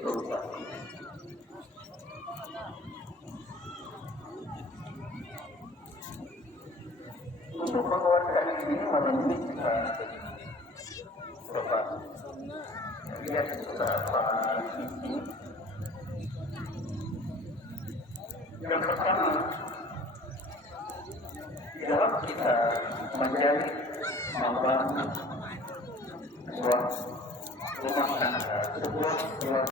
berubah. Untuk menguatkan ini malam ini kita coba lihat beberapa sisi. Yang pertama, di dalam kita menjadi membangun sebuah rumah tangga, sebuah keluarga.